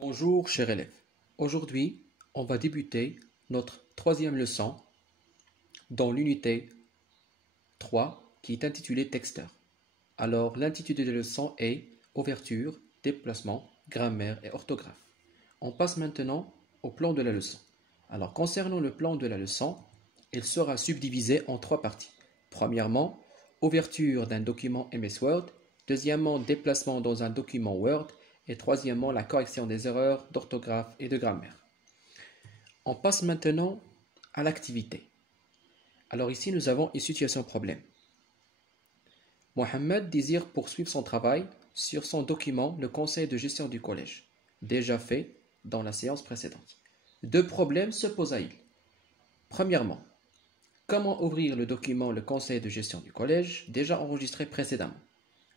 Bonjour chers élèves, aujourd'hui on va débuter notre troisième leçon dans l'unité 3 qui est intitulée Texteur. Alors l'intitulé de la leçon est Ouverture, déplacement, grammaire et orthographe. On passe maintenant au plan de la leçon. Alors concernant le plan de la leçon, il sera subdivisé en trois parties. Premièrement, ouverture d'un document MS Word. Deuxièmement, déplacement dans un document Word. Et troisièmement, la correction des erreurs d'orthographe et de grammaire. On passe maintenant à l'activité. Alors ici, nous avons une situation problème. Mohamed désire poursuivre son travail sur son document Le conseil de gestion du collège, déjà fait dans la séance précédente. Deux problèmes se posent à il. Premièrement, comment ouvrir le document Le conseil de gestion du collège, déjà enregistré précédemment.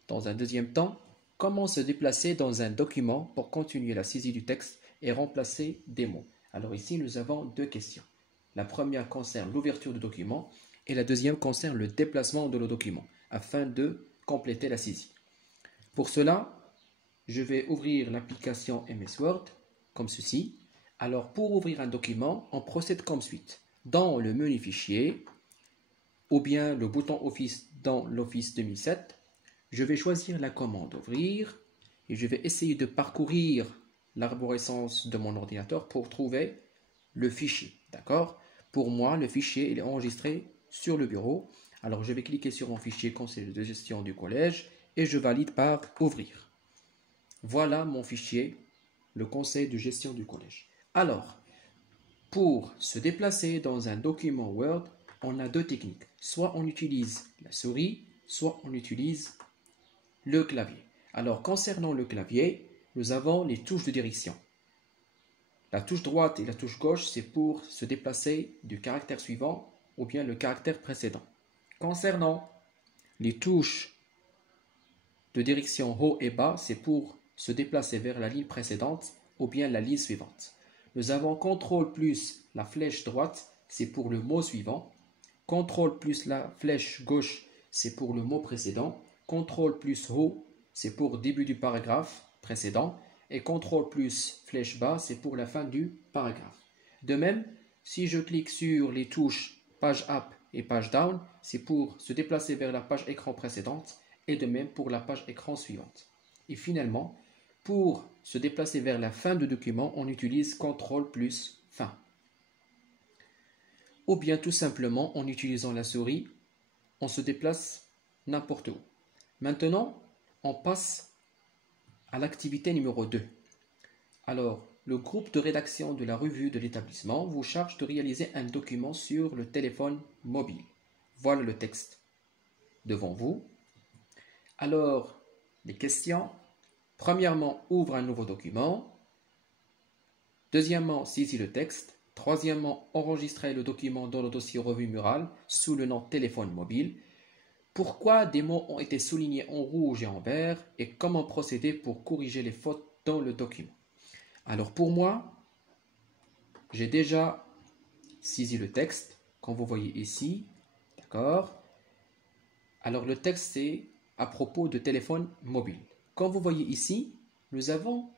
Dans un deuxième temps, comment se déplacer dans un document pour continuer la saisie du texte et remplacer des mots. Alors ici, nous avons deux questions. La première concerne l'ouverture du document et la deuxième concerne le déplacement de le document afin de compléter la saisie. Pour cela, je vais ouvrir l'application MS Word comme ceci. Alors pour ouvrir un document, on procède comme suit. Dans le menu fichier ou bien le bouton Office dans l'Office 2007, je vais choisir la commande ouvrir et je vais essayer de parcourir l'arborescence de mon ordinateur pour trouver le fichier. D'accord? Pour moi, le fichier il est enregistré sur le bureau. Alors je vais cliquer sur mon fichier conseil de gestion du collège et je valide par ouvrir. Voilà mon fichier, le conseil de gestion du collège. Alors, pour se déplacer dans un document Word, on a deux techniques. Soit on utilise la souris, soit on utilise le clavier. Alors, concernant le clavier, nous avons les touches de direction. La touche droite et la touche gauche, c'est pour se déplacer du caractère suivant ou bien le caractère précédent. Concernant les touches de direction haut et bas, c'est pour se déplacer vers la ligne précédente ou bien la ligne suivante. Nous avons CTRL plus la flèche droite, c'est pour le mot suivant. CTRL plus la flèche gauche, c'est pour le mot précédent. CTRL plus haut, c'est pour début du paragraphe précédent. Et CTRL plus flèche bas, c'est pour la fin du paragraphe. De même, si je clique sur les touches page up et page down, c'est pour se déplacer vers la page écran précédente et de même pour la page écran suivante. Et finalement, pour se déplacer vers la fin du document, on utilise CTRL plus fin. Ou bien tout simplement, en utilisant la souris, on se déplace n'importe où. Maintenant, on passe à l'activité numéro 2. Alors, le groupe de rédaction de la revue de l'établissement vous charge de réaliser un document sur le téléphone mobile. Voilà le texte devant vous. Alors, les questions. Premièrement, ouvre un nouveau document. Deuxièmement, saisis le texte. Troisièmement, enregistrer le document dans le dossier revue murale sous le nom téléphone mobile. Pourquoi des mots ont été soulignés en rouge et en vert et comment procéder pour corriger les fautes dans le document. Alors pour moi, j'ai déjà saisi le texte, comme vous voyez ici, d'accord? Alors le texte c'est à propos de téléphone mobile. Comme vous voyez ici, nous avons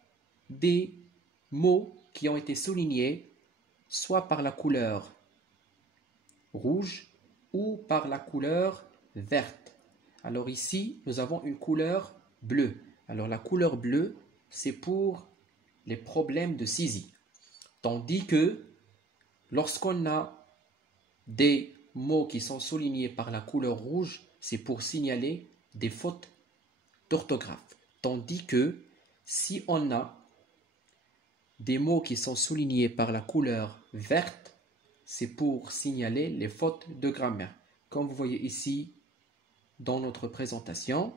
des mots qui ont été soulignés soit par la couleur rouge ou par la couleur verte. Alors ici, nous avons une couleur bleue. Alors la couleur bleue, c'est pour les problèmes de saisie. Tandis que lorsqu'on a des mots qui sont soulignés par la couleur rouge, c'est pour signaler des fautes d'orthographe. Tandis que si on a des mots qui sont soulignés par la couleur verte, c'est pour signaler les fautes de grammaire. Comme vous voyez ici dans notre présentation,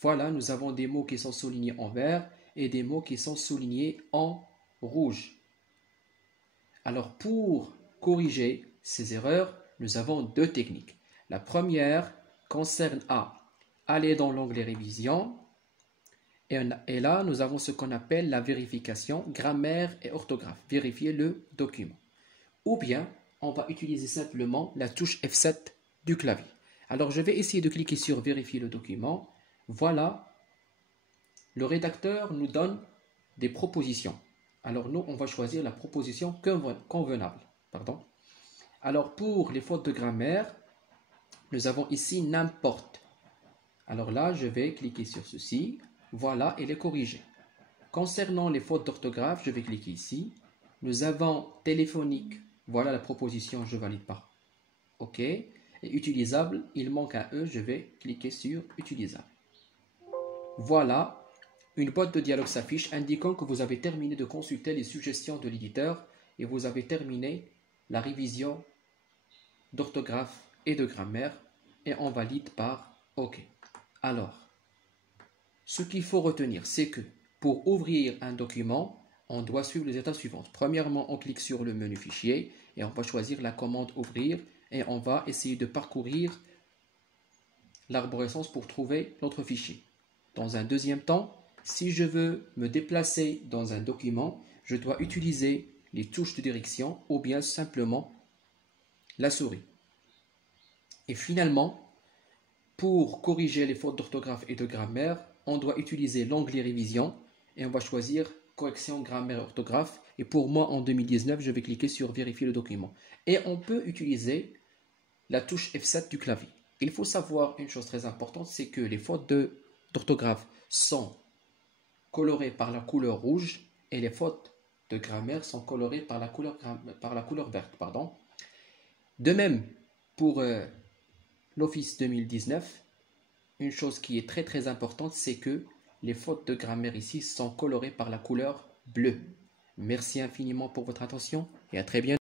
voilà, nous avons des mots qui sont soulignés en vert et des mots qui sont soulignés en rouge. Alors pour corriger ces erreurs, nous avons deux techniques. La première concerne aller dans l'onglet révision et là nous avons ce qu'on appelle la vérification grammaire et orthographe, vérifier le document. Ou bien on va utiliser simplement la touche F7 du clavier. Alors je vais essayer de cliquer sur vérifier le document. Voilà, le rédacteur nous donne des propositions. Alors nous, on va choisir la proposition convenable. Pardon. Alors pour les fautes de grammaire, nous avons ici n'importe. Alors là, je vais cliquer sur ceci. Voilà, elle est corrigée. Concernant les fautes d'orthographe, je vais cliquer ici. Nous avons téléphonique. Voilà la proposition, je valide pas. OK. Et utilisable, il manque un E, je vais cliquer sur utilisable. Voilà. Une boîte de dialogue s'affiche indiquant que vous avez terminé de consulter les suggestions de l'éditeur et vous avez terminé la révision d'orthographe et de grammaire et on valide par OK. Alors, ce qu'il faut retenir, c'est que pour ouvrir un document, on doit suivre les étapes suivantes. Premièrement, on clique sur le menu fichier et on va choisir la commande ouvrir et on va essayer de parcourir l'arborescence pour trouver notre fichier. Dans un deuxième temps, si je veux me déplacer dans un document, je dois utiliser les touches de direction ou bien simplement la souris. Et finalement, pour corriger les fautes d'orthographe et de grammaire, on doit utiliser l'onglet révision et on va choisir correction grammaire et orthographe. Et pour moi, en 2019, je vais cliquer sur vérifier le document. Et on peut utiliser la touche F7 du clavier. Il faut savoir une chose très importante, c'est que les fautes d'orthographe sont colorées par la couleur rouge et les fautes de grammaire sont colorées par la couleur verte. Pardon. De même, pour l'Office 2019, une chose qui est très très importante, c'est que les fautes de grammaire ici sont colorées par la couleur bleue. Merci infiniment pour votre attention et à très bientôt.